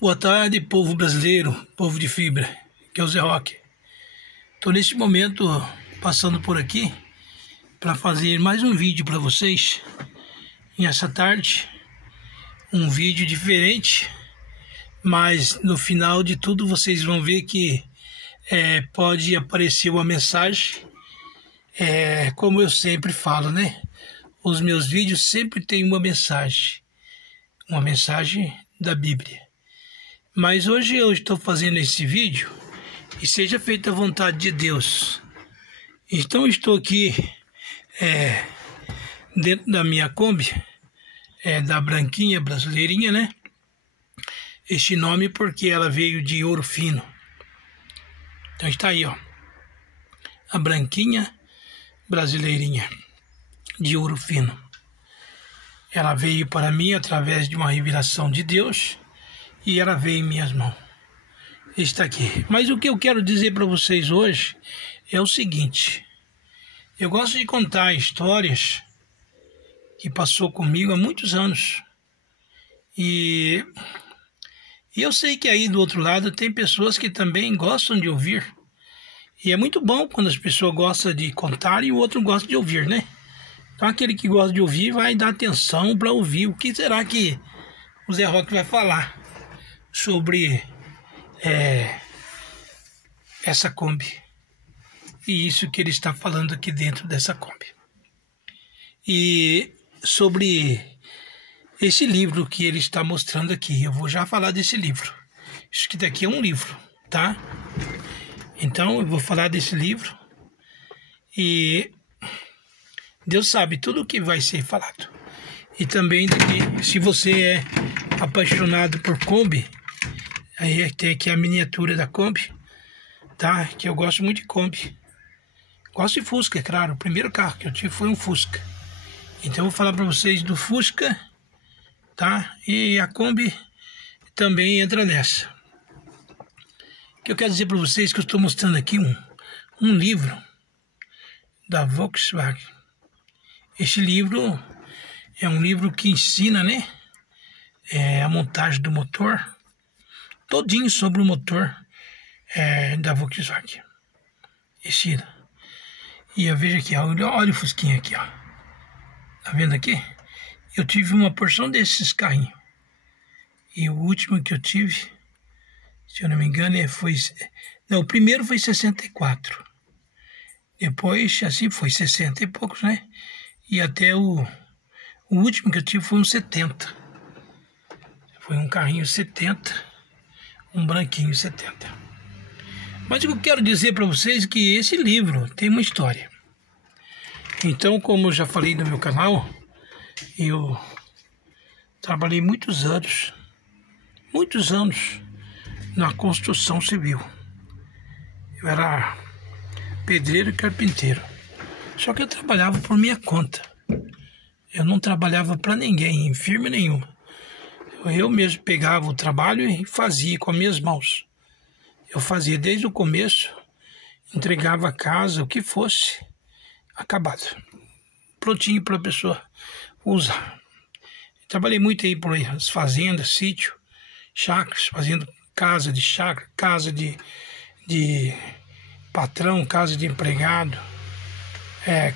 Boa tarde, povo brasileiro, povo de fibra, que é o Zé Roque. Estou neste momento passando por aqui para fazer mais um vídeo para vocês. E essa tarde, um vídeo diferente, mas no final de tudo vocês vão ver que pode aparecer uma mensagem. Como eu sempre falo, né? Os meus vídeos sempre têm uma mensagem da Bíblia. Mas hoje eu estou fazendo esse vídeo e seja feita a vontade de Deus. Então estou aqui dentro da minha Kombi, da branquinha brasileirinha, né? Este nome porque ela veio de Ouro Fino. Então está aí, ó, a branquinha brasileirinha de Ouro Fino. Ela veio para mim através de uma revelação de Deus. E ela veio em minhas mãos. Está aqui. Mas o que eu quero dizer para vocês hoje é o seguinte. Eu gosto de contar histórias que passou comigo há muitos anos. E eu sei que aí do outro lado tem pessoas que também gostam de ouvir. E é muito bom quando as pessoas gostam de contar e o outro gosta de ouvir, né? Então aquele que gosta de ouvir vai dar atenção para ouvir o que será que o Zé Roque vai falar sobre essa Kombi e isso que ele está falando aqui dentro dessa Kombi, e sobre esse livro que ele está mostrando aqui. Eu vou já falar desse livro. Isso que daqui é um livro, tá? Então eu vou falar desse livro e Deus sabe tudo o que vai ser falado. E também se você é apaixonado por Kombi, aí tem aqui a miniatura da Kombi, tá? Que eu gosto muito de Kombi. Gosto de Fusca, é claro. O primeiro carro que eu tive foi um Fusca. Então eu vou falar para vocês do Fusca, tá? E a Kombi também entra nessa. O que eu quero dizer para vocês é que eu estou mostrando aqui um livro da Volkswagen. Este livro é um livro que ensina, né? A montagem do motor, todinho sobre o motor da Volkswagen. Ensina. E eu vejo aqui, olha o Fusquinha aqui, ó. Tá vendo aqui? Eu tive uma porção desses carrinhos. E o último que eu tive, se eu não me engano, o primeiro foi 64. Depois, assim, foi 60 e poucos, né? E até o último que eu tive foi um 70. Foi um carrinho 70, um branquinho 70. Mas o que eu quero dizer para vocês é que esse livro tem uma história. Então, como eu já falei no meu canal, eu trabalhei muitos anos na construção civil. Eu era pedreiro e carpinteiro. Só que eu trabalhava por minha conta. Eu não trabalhava para ninguém, em firma nenhuma. Eu mesmo pegava o trabalho e fazia com as minhas mãos. Eu fazia desde o começo, entregava a casa, o que fosse, acabado. Prontinho para a pessoa usar. Trabalhei muito aí por as fazendas, sítio, chácaras, fazendo casa de chácara, casa de patrão, casa de empregado,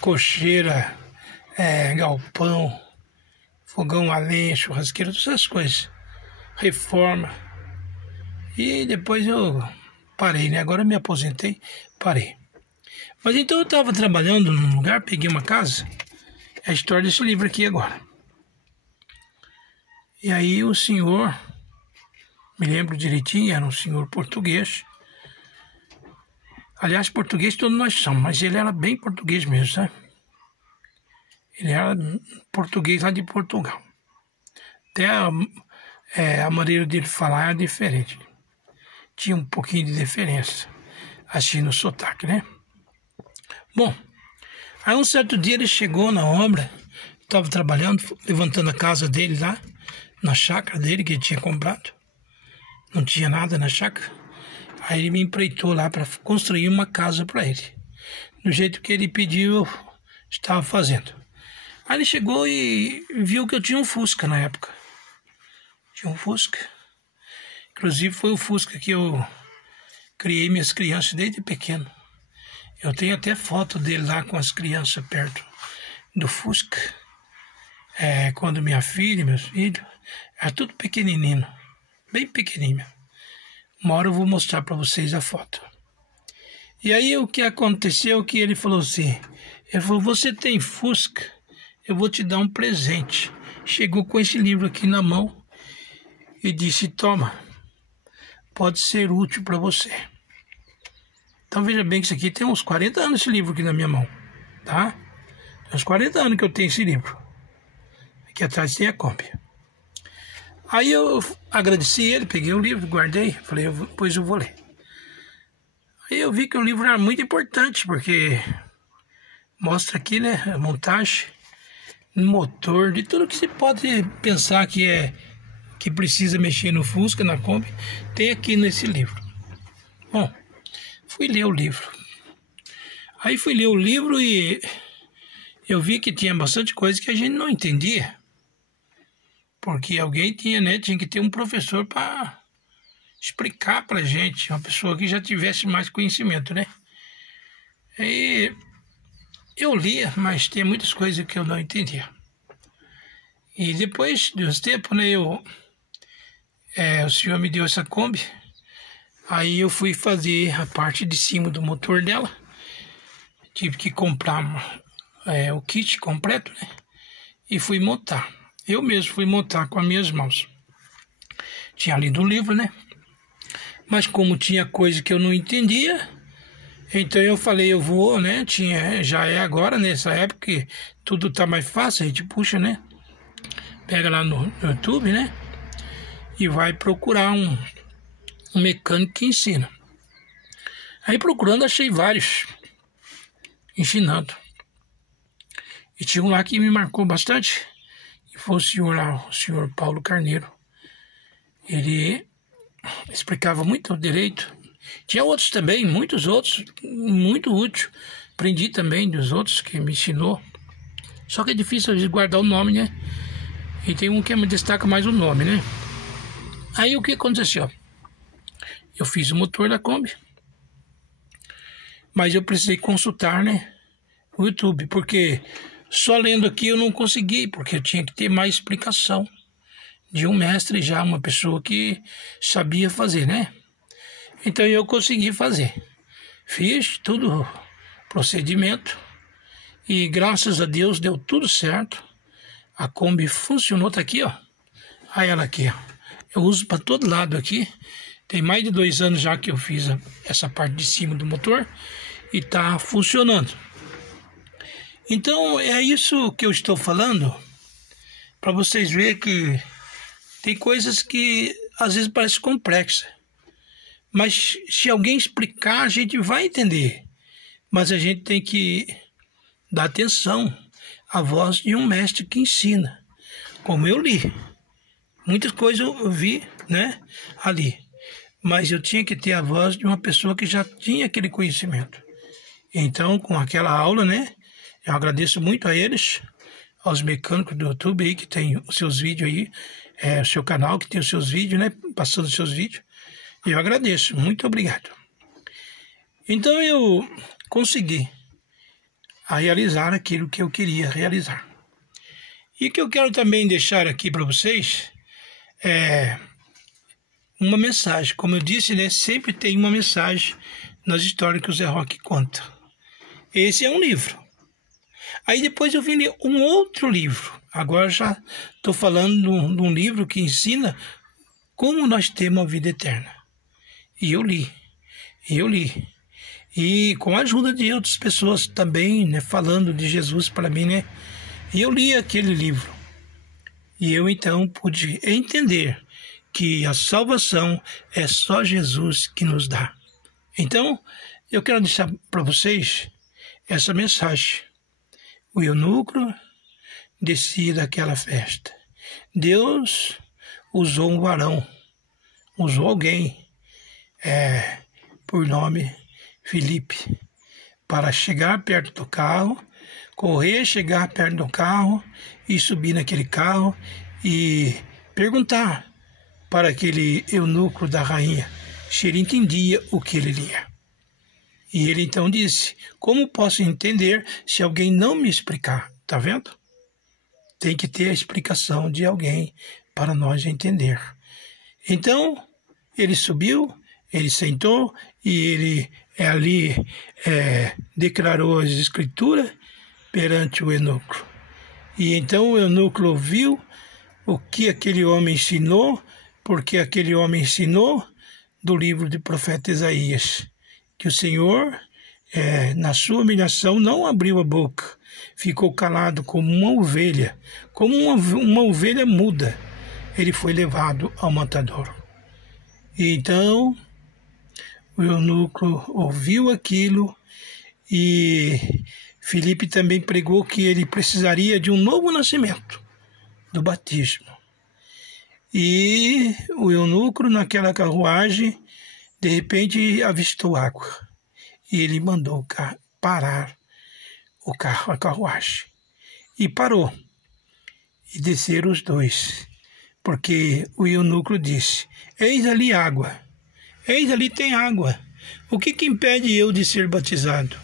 cocheira, galpão, fogão a lenha, churrasqueira, todas essas coisas. Reforma. E depois eu parei, né? Agora eu me aposentei, parei. Mas então eu estava trabalhando num lugar, peguei uma casa. É a história desse livro aqui agora. E aí o senhor, me lembro direitinho, era um senhor português. Aliás, português todos nós somos, mas ele era bem português mesmo, sabe? Ele era português lá de Portugal. Até a maneira dele falar era diferente. Tinha um pouquinho de diferença, assim, no sotaque, né? Bom, aí um certo dia ele chegou na obra, estava trabalhando, levantando a casa dele lá, na chácara dele, que ele tinha comprado. Não tinha nada na chácara. Aí ele me empreitou lá para construir uma casa para ele. Do jeito que ele pediu, eu estava fazendo. Aí ele chegou e viu que eu tinha um Fusca na época. Tinha um Fusca. Inclusive foi o Fusca que eu criei minhas crianças desde pequeno. Eu tenho até foto dele lá com as crianças perto do Fusca. Quando minha filha, meus filhos, era tudo pequenininho, bem pequenininho. Uma hora eu vou mostrar para vocês a foto. E aí o que aconteceu que ele falou assim, ele falou, você tem Fusca, eu vou te dar um presente. Chegou com esse livro aqui na mão e disse, toma, pode ser útil para você. Então veja bem que isso aqui tem uns 40 anos esse livro aqui na minha mão, tá? Tem uns 40 anos que eu tenho esse livro. Aqui atrás tem a cópia. Aí eu agradeci ele, peguei o livro, guardei, falei, depois eu vou ler. Aí eu vi que o livro era muito importante, porque mostra aqui, né, a montagem, motor, de tudo que se pode pensar que precisa mexer no Fusca, na Kombi, tem aqui nesse livro. Bom, fui ler o livro. Aí fui ler o livro e eu vi que tinha bastante coisa que a gente não entendia. Porque alguém tinha que ter um professor para explicar para a gente, uma pessoa que já tivesse mais conhecimento, né? Aí eu lia, mas tem muitas coisas que eu não entendia. E depois de uns tempos, né, o senhor me deu essa Kombi, aí eu fui fazer a parte de cima do motor dela, tive que comprar o kit completo, né? E fui montar. Eu mesmo fui montar com as minhas mãos. Tinha lido um livro, né? Mas como tinha coisa que eu não entendia, então eu falei, eu vou, né? Já é agora, nessa época, que tudo tá mais fácil, a gente puxa, né? Pega lá no YouTube, né? E vai procurar um mecânico que ensina. Aí procurando, achei vários ensinando. E tinha um lá que me marcou bastante. Foi o senhor lá, o senhor Paulo Carneiro. Ele explicava muito direito. Tinha outros também, muitos outros, muito útil. Aprendi também dos outros que me ensinou. Só que é difícil às vezes guardar o nome, né? E tem um que me destaca mais o nome, né? Aí o que aconteceu? Eu fiz o motor da Kombi, mas eu precisei consultar, né, o YouTube, porque só lendo aqui eu não consegui, porque eu tinha que ter mais explicação de um mestre já, uma pessoa que sabia fazer, né? Então eu consegui fazer. Fiz tudo o procedimento e graças a Deus deu tudo certo. A Kombi funcionou, tá aqui, ó. Olha ela aqui, ó. Eu uso para todo lado aqui. Tem mais de 2 anos já que eu fiz essa parte de cima do motor e tá funcionando. Então, é isso que eu estou falando, para vocês verem que tem coisas que às vezes parecem complexas. Mas se alguém explicar, a gente vai entender. Mas a gente tem que dar atenção à voz de um mestre que ensina. Como eu li. Muitas coisas eu vi, né, ali. Mas eu tinha que ter a voz de uma pessoa que já tinha aquele conhecimento. Então, com aquela aula, né, eu agradeço muito a eles, aos mecânicos do YouTube aí, que tem os seus vídeos aí, o seu canal que tem os seus vídeos, né, passando os seus vídeos. Eu agradeço, muito obrigado. Então eu consegui realizar aquilo que eu queria realizar. E o que eu quero também deixar aqui para vocês é uma mensagem. Como eu disse, né, sempre tem uma mensagem nas histórias que o Zé Roque conta. Esse é um livro. Aí depois eu vim ler um outro livro. Agora já estou falando de um livro que ensina como nós temos a vida eterna. E eu li. E com a ajuda de outras pessoas também, né, falando de Jesus para mim, né? E eu li aquele livro. E eu então pude entender que a salvação é só Jesus que nos dá. Então, eu quero deixar para vocês essa mensagem. O eunuco descia daquela festa. Deus usou um varão, usou alguém, por nome Filipe, para chegar perto do carro, chegar perto do carro e subir naquele carro e perguntar para aquele eunuco da rainha se ele entendia o que ele lia. E ele então disse: como posso entender se alguém não me explicar? Está vendo? Tem que ter a explicação de alguém para nós entender. Então, ele subiu, ele sentou e ele ali declarou as escrituras perante o eunuco. E então o eunuco ouviu o que aquele homem ensinou, porque aquele homem ensinou do livro do profeta Isaías, que o Senhor, na sua humilhação, não abriu a boca, ficou calado como uma ovelha muda. Ele foi levado ao matador. E então o eunuco ouviu aquilo e Filipe também pregou que ele precisaria de um novo nascimento, do batismo. E o eunuco, naquela carruagem, de repente avistou água. E ele mandou parar o carro, a carruagem. E parou. E desceram os dois. Porque o eunuco disse: eis ali água. Eis ali tem água. O que impede eu de ser batizado?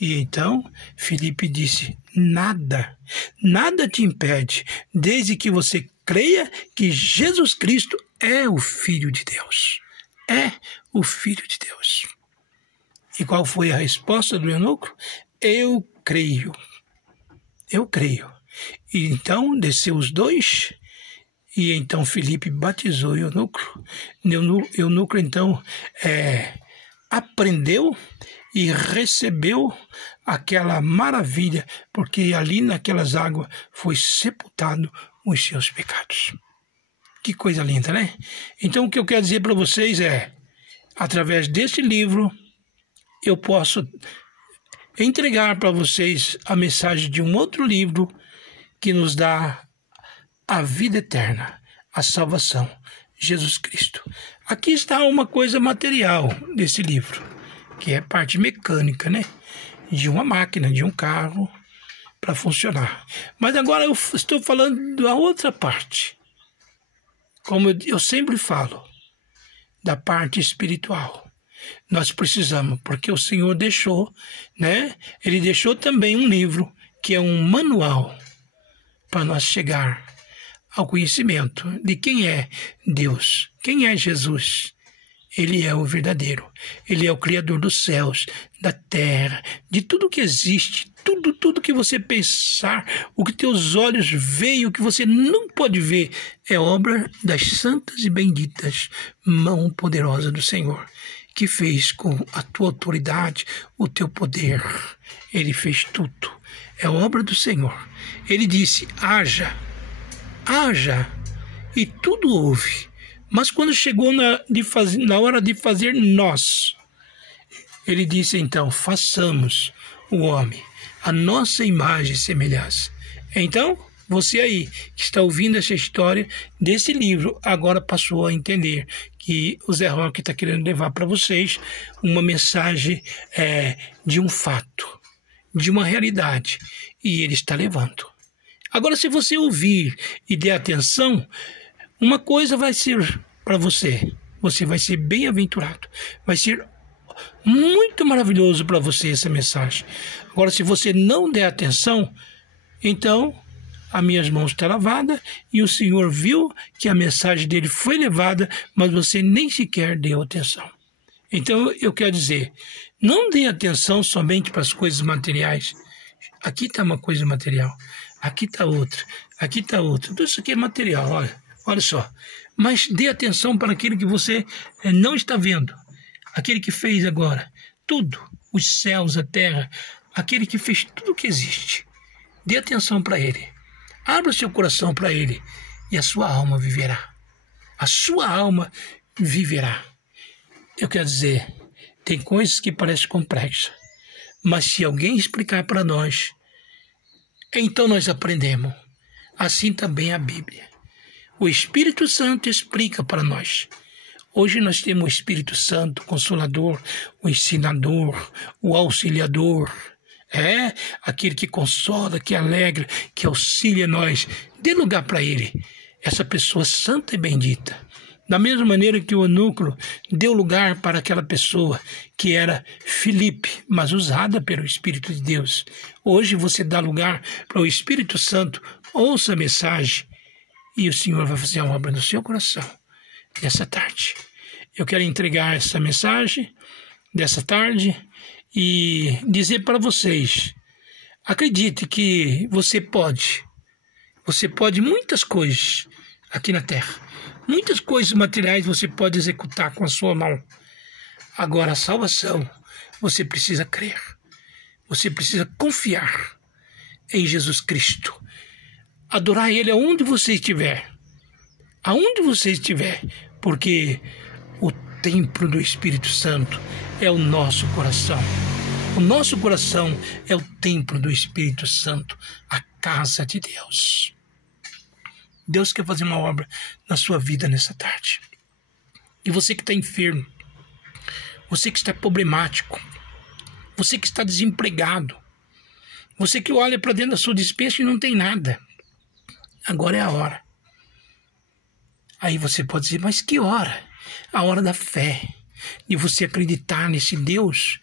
E então Filipe disse: nada te impede, desde que você creia que Jesus Cristo é o Filho de Deus. É o Filho de Deus. E qual foi a resposta do eunuco? Eu creio. Eu creio. E então desceu os dois, e então Filipe batizou o eunuco. O eunuco então aprendeu e recebeu aquela maravilha, porque ali naquelas águas foi sepultado os seus pecados. Que coisa linda, né? Então o que eu quero dizer para vocês através desse livro, eu posso entregar para vocês a mensagem de um outro livro que nos dá a vida eterna, a salvação, Jesus Cristo. Aqui está uma coisa material desse livro, que é parte mecânica, né? De uma máquina, de um carro, para funcionar. Mas agora eu estou falando da outra parte. Como eu sempre falo, da parte espiritual. Nós precisamos, porque o Senhor deixou, né? Ele deixou também um livro, que é um manual, para nós chegar ao conhecimento de quem é Deus, quem é Jesus. Ele é o verdadeiro. Ele é o Criador dos céus, da terra, de tudo que existe, tudo que você pensar, o que teus olhos veem, o que você não pode ver, é obra das santas e benditas mão poderosa do Senhor, que fez com a tua autoridade, o teu poder. Ele fez tudo. É obra do Senhor. Ele disse: haja, e tudo houve. Mas quando chegou na hora de fazer nós, ele disse então: façamos o homem a nossa imagem e semelhança. Então, você aí que está ouvindo essa história desse livro, agora passou a entender que o Zé Roque está querendo levar para vocês uma mensagem de um fato, de uma realidade, e ele está levando. Agora, se você ouvir e der atenção, uma coisa vai ser para você. Você vai ser bem-aventurado. Vai ser muito maravilhoso para você essa mensagem. Agora, se você não der atenção, então as minhas mãos estão lavadas e o Senhor viu que a mensagem dele foi levada, mas você nem sequer deu atenção. Então, eu quero dizer, não dê atenção somente para as coisas materiais. Aqui está uma coisa material. Aqui está outra, aqui está outra. Tudo isso aqui é material, olha só. Mas dê atenção para aquele que você não está vendo. Aquele que fez agora tudo, os céus, a terra, aquele que fez tudo o que existe. Dê atenção para ele. Abra seu coração para ele e a sua alma viverá. A sua alma viverá. Eu quero dizer, tem coisas que parecem complexas, mas se alguém explicar para nós, então nós aprendemos. Assim também a Bíblia. O Espírito Santo explica para nós. Hoje nós temos o Espírito Santo, o Consolador, o Ensinador, o Auxiliador. Aquele que consola, que alegra, que auxilia nós. Dê lugar para Ele. essa pessoa santa e bendita. Da mesma maneira que o eunuco deu lugar para aquela pessoa que era Filipe, mas usada pelo Espírito de Deus. Hoje você dá lugar para o Espírito Santo, ouça a mensagem e o Senhor vai fazer uma obra no seu coração nessa tarde. Eu quero entregar essa mensagem dessa tarde e dizer para vocês, acredite que você pode muitas coisas aqui na terra, muitas coisas materiais você pode executar com a sua mão. Agora a salvação, você precisa crer, você precisa confiar em Jesus Cristo, adorar Ele aonde você estiver, porque o templo do Espírito Santo é o nosso coração. O nosso coração é o templo do Espírito Santo, a casa de Deus. Deus quer fazer uma obra na sua vida nessa tarde. E você que está enfermo, você que está problemático, você que está desempregado, você que olha para dentro da sua despensa e não tem nada, agora é a hora. Aí você pode dizer, mas que hora? A hora da fé, de você acreditar nesse Deus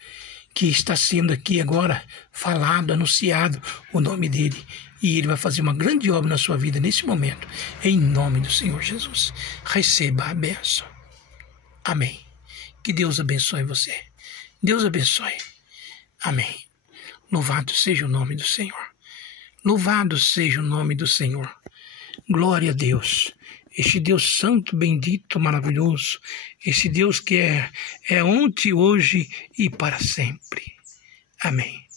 que está sendo aqui agora falado, anunciado o nome dele. E ele vai fazer uma grande obra na sua vida nesse momento, em nome do Senhor Jesus. Receba a bênção. Amém. Que Deus abençoe você. Deus abençoe. Amém. Louvado seja o nome do Senhor. Louvado seja o nome do Senhor. Glória a Deus. Este Deus santo, bendito, maravilhoso. Esse Deus que é ontem, hoje e para sempre. Amém.